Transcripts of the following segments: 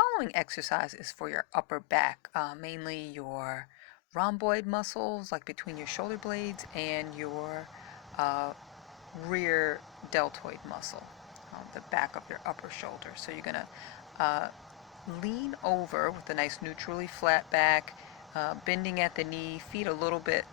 following exercise is for your upper back, mainly your rhomboid muscles, like between your shoulder blades and your uh, rear deltoid muscle, the back of your upper shoulder. So you're going to lean over with a nice neutrally flat back, bending at the knee, feet a little bit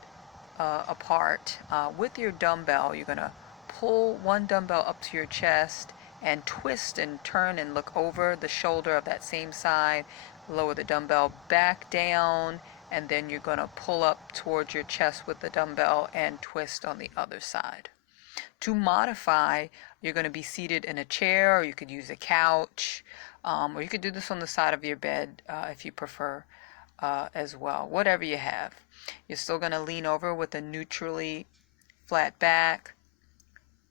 apart. With your dumbbell, you're going to pull one dumbbell up to your chest and twist and turn and look over the shoulder of that same side. Lower the dumbbell back down, and then you're going to pull up towards your chest with the dumbbell and twist on the other side. To modify, you're going to be seated in a chair, or you could use a couch, or you could do this on the side of your bed if you prefer as well, whatever you have. You're still going to lean over with a neutrally flat back,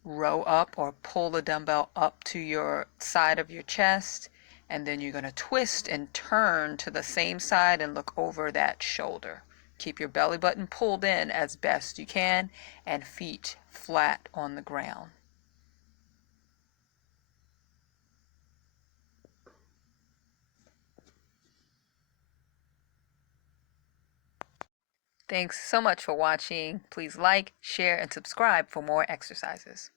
row up or pull the dumbbell up to your side of your chest, and then you're going to twist and turn to the same side and look over that shoulder. Keep your belly button pulled in as best you can and feet flat on the ground. Thanks so much for watching. Please like, share, and subscribe for more exercises.